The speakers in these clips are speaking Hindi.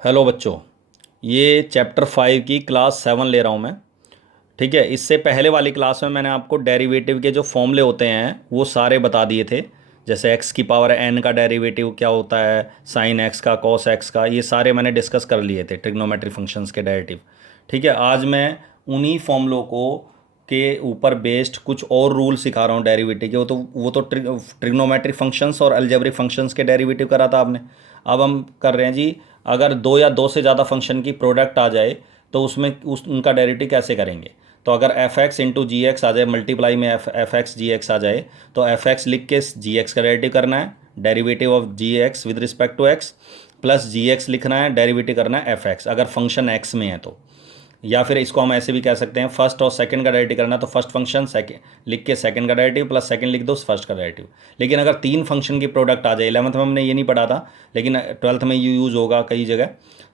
हेलो बच्चों। ये चैप्टर 5 की क्लास 7 ले रहा हूँ मैं। ठीक है, इससे पहले वाली क्लास में मैंने आपको डेरिवेटिव के जो फॉर्मूले होते हैं वो सारे बता दिए थे। जैसे एक्स की पावर एन का डेरिवेटिव क्या होता है, साइन एक्स का, कॉस एक्स का, ये सारे मैंने डिस्कस कर लिए थे, ट्रिग्नोमेट्री फंक्शंस के डेरिवेटिव। ठीक है, आज मैं उन्हीं फॉर्मूलों को के ऊपर बेस्ड कुछ और रूल सिखा रहा हूँ डेरिवेटिव के। वो तो ट्रिग्नोमेट्रिक फंक्शंस और अलजेब्रिक फंक्शंस के डेरिवेटिव करा था आपने। अब हम कर रहे हैं जी, अगर दो या दो से ज़्यादा फंक्शन की प्रोडक्ट आ जाए तो उसमें उनका डेरिवेटिव कैसे करेंगे। तो अगर एफ एक्स इंटू जी एक्स आ जाए, मल्टीप्लाई में एफ एक्स जी एक्स आ जाए, तो एफ एक्स लिख के जी एक्स का डेरिवेटिव करना है, derivative of G X with respect to X, plus G X लिखना है, डेरिवेटिव करना है एफ एक्स, अगर फंक्शन एक्स में है तो। या फिर इसको हम ऐसे भी कह सकते हैं, फर्स्ट और सेकंड का डेरिवेटिव करना, तो फर्स्ट फंक्शन सेकंड लिख के सेकंड का डेरिवेटिव प्लस सेकंड लिख दो फर्स्ट का डेरिवेटिव। लेकिन अगर तीन फंक्शन की प्रोडक्ट आ जाए, 11th में हमने ये नहीं पढ़ा था लेकिन 12th में ये यूज़ होगा कई जगह।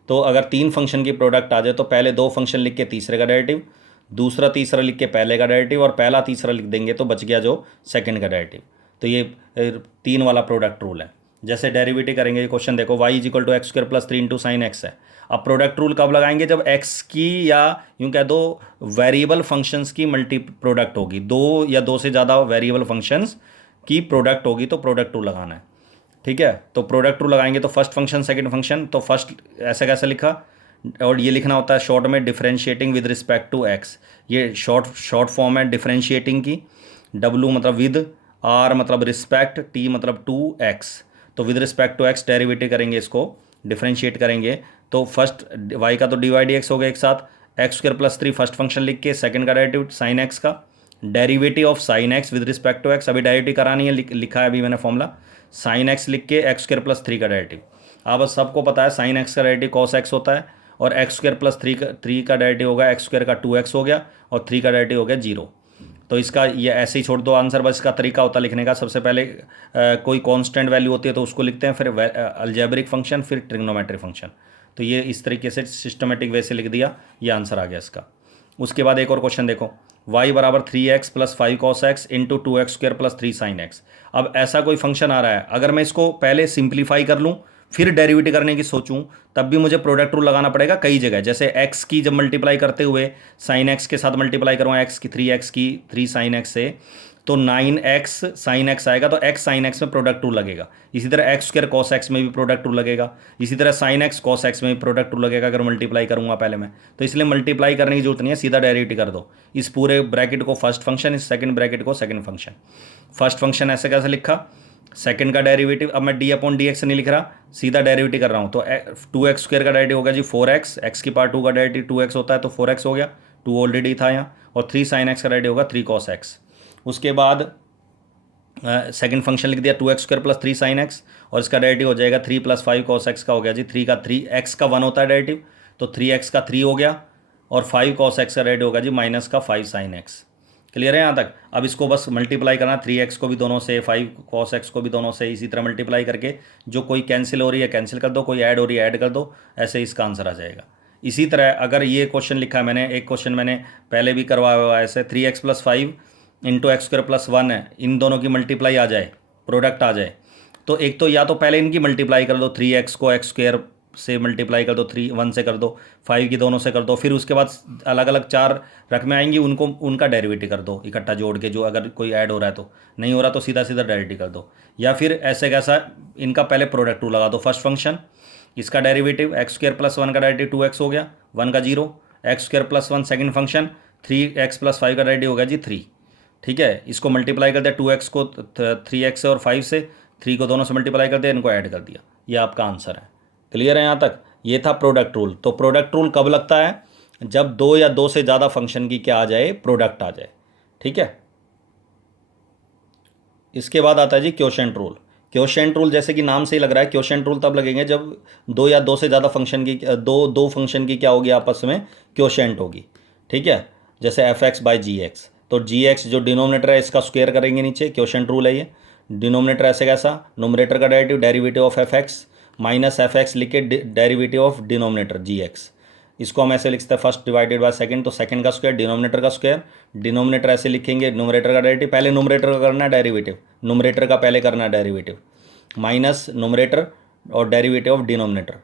तो अगर तीन फंक्शन की प्रोडक्ट आ जाए तो पहले दो फंक्शन लिख के तीसरे का डेरिवेटिव, दूसरा तीसरा लिख के पहले का डेरिवेटिव, और पहला तीसरा लिख देंगे तो बच गया जो सेकंड का डेरिवेटिव। तो ये तीन वाला प्रोडक्ट रूल है। जैसे डेरिवेटिव करेंगे, ये क्वेश्चन देखो, y is equal to X square plus 3 into sine X है। अब प्रोडक्ट रूल कब लगाएंगे, जब x की, या यूं कह दो वेरिएबल फंक्शंस की मल्टी प्रोडक्ट होगी, दो या दो से ज़्यादा वेरिएबल फंक्शंस की प्रोडक्ट होगी तो प्रोडक्ट रूल लगाना है। ठीक है, तो प्रोडक्ट रूल लगाएंगे तो फर्स्ट फंक्शन सेकंड फंक्शन, तो फर्स्ट ऐसा कैसे लिखा, और ये लिखना होता है शॉर्ट में differentiating with respect to X. ये शॉर्ट शॉर्ट फॉर्म है डिफरेंशिएटिंग की। डब्लू मतलब विद, आर मतलब रिस्पेक्ट, टी मतलब टू एक्स। तो with respect to X derivative करेंगे, इसको डिफरेंशिएट करेंगे। तो फर्स्ट वाई का तो डी वाई डी एक्स हो गया एक साथ, X square plus 3 first function लिख के, सेकंड का डेरिवेटिव साइन एक्स का, derivative of sine X with respect to X, अभी डेरिवेटिव करानी है, लिखा है अभी मैंने फॉर्मूला, साइन एक्स लिख के एक्स स्क्वायर प्लस 3 का डेरिवेटिव। अब सबको पता है साइन एक्स का डेरिवेटिव कॉस एक्स होता है, और एक्स स्क्वायर प्लस थ्री का डेरिवेटिव होगा एक्स स्क्वायर का 2x हो गया, और 3 का डेरिवेटिव हो गया 0। तो इसका ये ऐसे ही छोड़ दो आंसर, बस इसका तरीका होता है लिखने का, सबसे पहले कोई कांस्टेंट वैल्यू होती है तो उसको लिखते हैं, फिर अलजेब्रिक फंक्शन, फिर ट्रिग्नोमेट्रिक फंक्शन। तो ये इस तरीके से सिस्टमेटिक वे से लिख दिया, ये आंसर आ गया इसका। उसके बाद एक और क्वेश्चन देखो, y बराबर 3x plus 5 cos x into 2x square plus 3 sine x. अब ऐसा कोई फंक्शन आ रहा है, अगर मैं इसको पहले सिंप्लीफाई कर लूँ फिर डेरिवेटिव करने की सोचूं, तब भी मुझे प्रोडक्ट रूल लगाना पड़ेगा कई जगह। जैसे x की जब मल्टीप्लाई करते हुए साइन x के साथ मल्टीप्लाई करूँगा, x की 3x की 3 साइन एक्स से, तो 9x साइन एक्स आएगा, तो x साइन एक्स में प्रोडक्ट रूल लगेगा। इसी तरह एक्स स्क्वायर कॉस एक्स में भी प्रोडक्ट रूल लगेगा, इसी तरह साइन एक्स कॉस एक्स में भी प्रोडक्ट रूल लगेगा अगर मल्टीप्लाई करूँगा पहले मैं। तो इसलिए मल्टीप्लाई करने की जरूरत नहीं है, सीधा डेरिवेटिव कर दो। इस पूरे ब्रैकेट को फर्स्ट फंक्शन, इस सेकंड ब्रैकेट को सेकंड फंक्शन। फर्स्ट फंक्शन ऐसे कैसे लिखा, सेकंड का डेरिवेटिव, अब मैं डी अपॉन डी एक्स नहीं लिख रहा, सीधा डेरिवेटिव कर रहा हूँ। तो 2x स्क्वायर का डेरिवेटिव होगा जी 4x, एक्स की पावर 2 का डेरिवेटिव 2x होता है तो 4x हो गया, 2 ऑलरेडी था यहाँ, और 3 साइन एक्स का डेरिवेटिव होगा 3 कॉस एक्स। उसके बाद सेकंड फंक्शन लिख दिया 2x square plus 3 sine x, और इसका डेरिवेटिव हो जाएगा 3 प्लस 5 कॉस एक्स का हो गया जी, 3 का 3 एक्स का 1 होता है डेरिवेटिव, तो 3x का 3 हो गया, और 5 कॉस एक्स का डेरिवेटिव होगा जी माइनस का 5 साइन एक्स। क्लियर है यहाँ तक। अब इसको बस मल्टीप्लाई करना, 3x को भी दोनों से, 5 कॉस एक्स को भी दोनों से, इसी तरह मल्टीप्लाई करके जो कोई कैंसिल हो रही है कैंसिल कर दो, कोई ऐड हो रही है ऐड कर दो, ऐसे इसका आंसर आ जाएगा। इसी तरह अगर ये क्वेश्चन लिखा है मैंने, एक क्वेश्चन मैंने पहले भी करवाया हुआ है ऐसे, 3x plus 5 into x square plus 1 है, इन दोनों की मल्टीप्लाई आ जाए, प्रोडक्ट आ जाए, तो एक तो या तो पहले इनकी मल्टीप्लाई कर दो, 3x को एक्स स्क्वायर से मल्टीप्लाई कर दो, 1 से कर दो, 5 की दोनों से कर दो, फिर उसके बाद अलग अलग 4 रकमें आएंगी, उनको उनका डेरिवेटिव कर दो इकट्ठा जोड़ के, जो अगर कोई ऐड हो रहा है तो, नहीं हो रहा तो सीधा सीधा डेरिवेटिव कर दो। या फिर ऐसे कैसा, इनका पहले प्रोडक्ट रूल लगा दो, फर्स्ट फंक्शन इसका डेरिवेटिव एक्स स्क्वायर प्लस 1 का डेरिवेटिव 2x हो गया, 1 का 0, x square plus 1 second function 3x plus 5 का डेरिवेटिव हो गया जी 3। ठीक है, इसको मल्टीप्लाई कर दिया 2x को 3x से और 5 से, 3 को दोनों से मल्टीप्लाई कर दिया, इनको ऐड कर दिया, ये आपका आंसर है। क्लियर है यहाँ तक। ये था प्रोडक्ट रूल। तो प्रोडक्ट रूल कब लगता है, जब दो या दो से ज़्यादा फंक्शन की क्या आ जाए, प्रोडक्ट आ जाए। ठीक है, इसके बाद आता है जी क्वोशेंट रूल। क्वोशेंट रूल जैसे कि नाम से ही लग रहा है, क्वोशेंट रूल तब लगेंगे जब दो या दो से ज़्यादा फंक्शन की, दो दो फंक्शन की क्या होगी आपस में, क्वोशेंट होगी। ठीक है, जैसे F X by G X, तो जी एक्स जो डिनोमिनेटर है इसका स्क्वायर करेंगे नीचे, क्वोशेंट रूल है ये। डिनोमिनेटर ऐसे कैसा, नोमिनेटर का derivative, derivative of F X minus F X लिख के derivative of denominator G X. इसको हम ऐसे लिखते हैं फर्स्ट डिवाइडेड बाय सेकंड, तो सेकंड का स्क्वायर डिनोमिनेटर का स्क्वायर, डिनोमिनेटर ऐसे लिखेंगे, नोमिनेटर का डेरिवेटिव, पहले नोमिनेटर का करना है डेरिवेटिव, नोमिनेटर का पहले करना है डेरिवेटिव, माइनस नोमिनेटर और डेरिवेटिव ऑफ डिनोमिनेटर।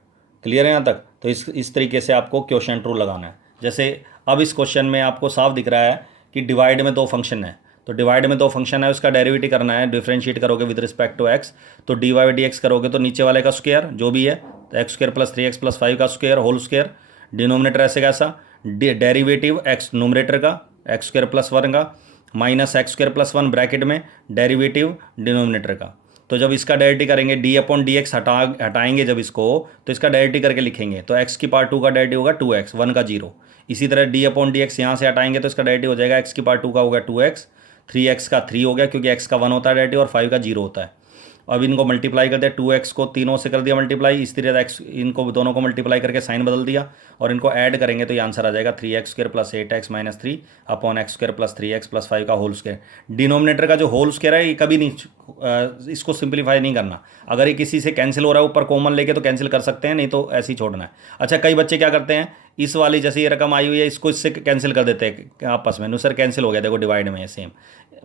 क्लियर है यहाँ तक। तो इस तरीके से आपको क्वोशिएंट रूल लगाना है। जैसे अब इस क्वेश्चन में आपको साफ दिख रहा है कि डिवाइड में दो फंक्शन है, तो डिवाइड में दो फंक्शन है, उसका डेरिवेटिव करना है, डिफरेंशिएट करोगे विद रिस्पेक्ट टू एक्स, तो डी वाई डी एक्स करोगे तो नीचे वाले का स्क्वायर जो भी है, तो x square plus 3x plus 5 का स्क्वायर होल स्क्वायर, डिनोमिनेटर ऐसे कैसा, डेरिवेटिव एक्स नोमिनेटर का एक्स स्क्वायर प्लस 1 का minus x square plus 1 bracket में डेरिवेटिव डिनोमिनेटर का। तो जब इसका डेरिवेटिव करेंगे डी अपॉन डी एक्स हटाएंगे जब इसको, तो इसका डेरिवेटिव करके लिखेंगे, तो एक्स की पावर 2 का डेरिवेटिव होगा 2x, 1 का 0। इसी तरह डी अपॉन डी एक्स यहाँ से हटाएंगे तो इसका डेरिवेटिव हो जाएगा एक्स की पावर 2 का होगा 2x, 3x का 3 हो गया क्योंकि x का 1 होता है डेरिवेटिव और 5 का 0 होता है। अब इनको मल्टीप्लाई कर दिया, 2x को तीनों से कर दिया मल्टीप्लाई, इस तरह एक्स इनको दोनों को मल्टीप्लाई करके साइन बदल दिया और इनको ऐड करेंगे तो ये आंसर आ जाएगा 3x square plus 8x minus 3 upon x square plus 3x plus 5 का होल स्क्वायर। डिनोमिनेटर का जो होल स्क्वायर है ये कभी नहीं इसको सिंप्लीफाई नहीं करना, अगर ये किसी से कैंसिल हो रहा है ऊपर कॉमन लेके तो कैंसिल कर सकते हैं, नहीं तो ऐसे ही छोड़ना है। अच्छा, कई बच्चे क्या करते हैं, इस वाली जैसे ये रकम आई हुई है इसको इससे कैंसिल कर देते हैं आपस में, सर कैंसिल हो गया देखो डिवाइड में सेम।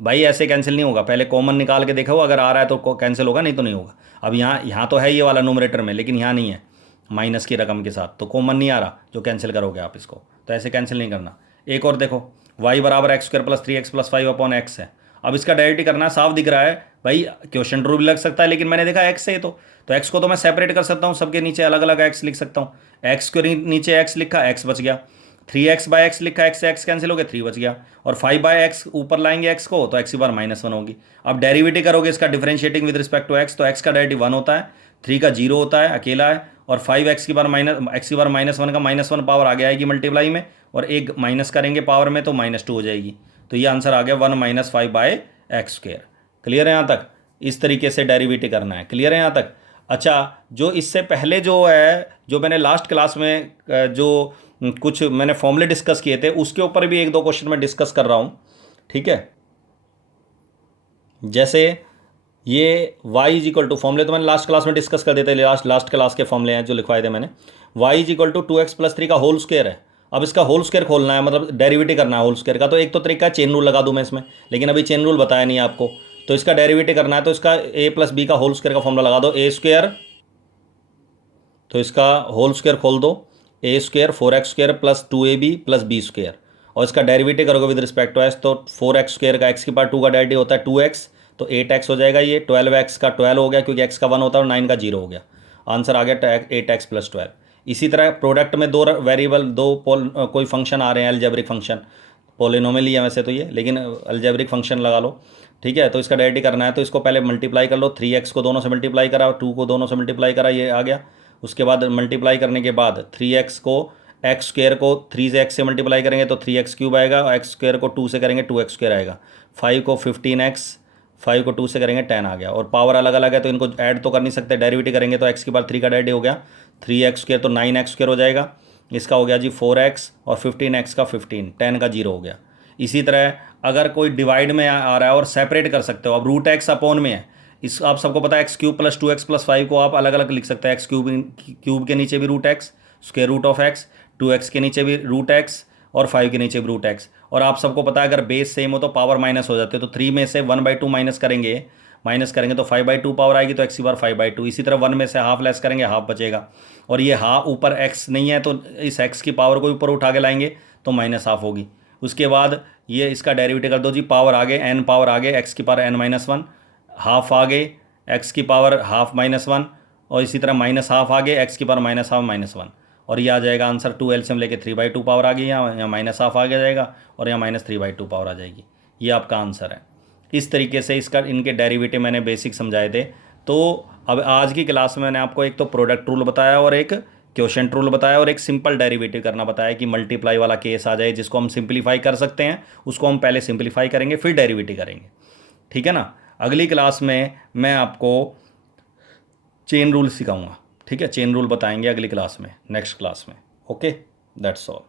भाई ऐसे कैंसिल नहीं होगा, पहले कॉमन निकाल के देखो, अगर आ रहा है तो कैंसिल होगा, नहीं तो नहीं होगा। अब यहाँ तो है ये वाला नोमरेटर में, लेकिन यहाँ नहीं है माइनस की रकम के साथ, तो कॉमन नहीं आ रहा जो कैंसिल करोगे आप इसको, तो ऐसे कैंसिल नहीं करना। एक और देखो, y बराबर x square plus 3x plus 5 upon x है। अब इसका डेरिवेटिव करना है, साफ दिख रहा है भाई, क्वेश्चन रूल भी लग सकता है, लेकिन मैंने देखा एक्स है तो एक्स को तो मैं सेपरेट कर सकता हूँ, सबके नीचे अलग अलग एक्स लिख सकता हूँ। एक्स के नीचे एक्स लिखा, एक्स बच गया, 3x बाय एक्स लिखा, एक्स से एक्स कैंसिल हो गया, 3 बच गया, और 5 बाय एक्स ऊपर लाएंगे एक्स को तो एक्स की बार -1 होगी। अब डेरिवेटिव करोगे इसका differentiating with respect to X, तो एक्स का डेरिवेटिव 1 होता है, 3 का 0 होता है अकेला है, और 5 एक्स की बार -1 का -1 पावर आगे आएगी मल्टीप्लाई में, और एक माइनस करेंगे पावर में तो -2 हो जाएगी। तो ये आंसर आ गया 1 - 5 बाय एक्स स्क्वायर। क्लियर है यहाँ तक? इस तरीके से डेरिवेटिव करना है। क्लियर है यहाँ तक? अच्छा, जो इससे पहले जो है, जो मैंने लास्ट क्लास में जो कुछ मैंने फॉर्मूले डिस्कस किए थे, उसके ऊपर भी एक दो क्वेश्चन मैं डिस्कस कर रहा हूँ, ठीक है। जैसे ये y इज इक्वल टू, फॉर्मूले तो मैंने लास्ट क्लास में डिस्कस कर देते, लास्ट क्लास के फॉर्मूले हैं जो लिखवाए थे मैंने। y is equal to 2x plus 3 का होल स्क्वायर है। अब इसका होल स्क्वायर खोलना है, मतलब डेरिवेटिव करना है होल स्क्वायर का, तो एक तो तरीका चेन रूल लगा दूं मैं इसमें, लेकिन अभी चेन रूल बताया नहीं आपको। तो इसका डेरिवेटिव करना है तो इसका a प्लस बी का होल स्क्वायर का फॉर्मूला लगा दो, a स्क्वायर, तो इसका होल स्क्वायर खोल दो, a square 4x square plus 2ab plus B square, और इसका डेरिवेटिव करोगे विद रिस्पेक्ट टू एक्स, तो 4x स्क्वायर का x की पावर 2 का डेरिवेटिव होता है 2x, तो 8x हो जाएगा, ये 12x का 12 हो गया क्योंकि x का 1 होता है और 9 का 0 हो गया, आंसर आ गया 8x प्लस 12। इसी तरह प्रोडक्ट में दो वेरिएबल, कोई फंक्शन आ रहे हैं, अलजेब्रिक फंक्शन, पोलिनोमियल ही है वैसे तो ये, लेकिन अलजेब्रिक फंक्शन लगा लो, ठीक है। तो इसका डेरिवेटिव करना है तो इसको पहले मल्टीप्लाई कर लो, 3x को दोनों से मल्टीप्लाई करा, 2 को दोनों से मल्टीप्लाई करा, ये आ गया। उसके बाद मल्टीप्लाई करने के बाद 3x को एक्स स्क्वायर को 3 से x से मल्टीप्लाई करेंगे तो 3x क्यूब आएगा, और एक्स स्क्वायर को 2 से करेंगे 2x स्क्वायर आएगा, 5 को 15x, 5 को 2 से करेंगे 10 आ गया, और पावर अलग अलग है तो इनको ऐड तो कर नहीं सकते, डेरिवेटिव करेंगे तो x की पावर 3 का डेरिवेटिव हो गया 3x स्क्वायर, तो 9x स्क्वायर हो जाएगा, इसका हो गया जी 4x, और 15x का 15, 10 का 0 हो गया। इसी तरह अगर कोई डिवाइड में आ रहा है और सेपरेट कर सकते हो, अब रूट एक्स अपॉन में है, इस आप सबको पता है x cube plus 2x plus 5 को आप अलग अलग लिख सकते हैं, एक्स क्यूब के नीचे भी root X, square root of X, 2x के नीचे भी रूट एक्स, और 5 के नीचे भी रूट एक्स, और आप सबको पता है अगर बेस सेम हो तो पावर माइनस हो जाते हैं, तो 3 में से 1/2 माइनस करेंगे तो 5/2 पावर आएगी, तो एक्स की पावर 5/2। इसी तरह 1 में से हाफ लेस करेंगे, हाफ बचेगा, और ये हाफ ऊपर एक्स नहीं है तो इस एक्स की पावर को ऊपर उठा के लाएंगे तो माइनस हाफ होगी। उसके बाद ये इसका डेरिवेटिव कर दो जी, पावर आगे n पावर आगे एक्स की पावर n-1, हाफ आगे एक्स की पावर हाफ -1, और इसी तरह माइनस हाफ आगे एक्स की पावर -1/2 -1, और ये आ जाएगा आंसर 2 एलसीएम लेके 3/2 पावर आ गई, यहाँ माइनस हाफ आगे जाएगा और यहाँ -3/2 पावर आ जाएगी, ये आपका आंसर है। इस तरीके से इसका इनके डेरिवेटिव मैंने बेसिक समझाए थे। तो अब आज की क्लास में मैंने आपको एक तो प्रोडक्ट रूल बताया, और एक क्वोशिएंट रूल बताया, और एक सिंपल डेरिवेटिव करना बताया कि मल्टीप्लाई वाला केस आ जाए जिसको हम सिंप्लीफाई कर सकते हैं, उसको हम पहले सिंप्लीफाई करेंगे फिर डेरिवेटिव करेंगे, ठीक है ना। अगली क्लास में मैं आपको चेन रूल सिखाऊंगा, ठीक है, चेन रूल बताएंगे अगली क्लास में, नेक्स्ट क्लास में। Okay, that's all.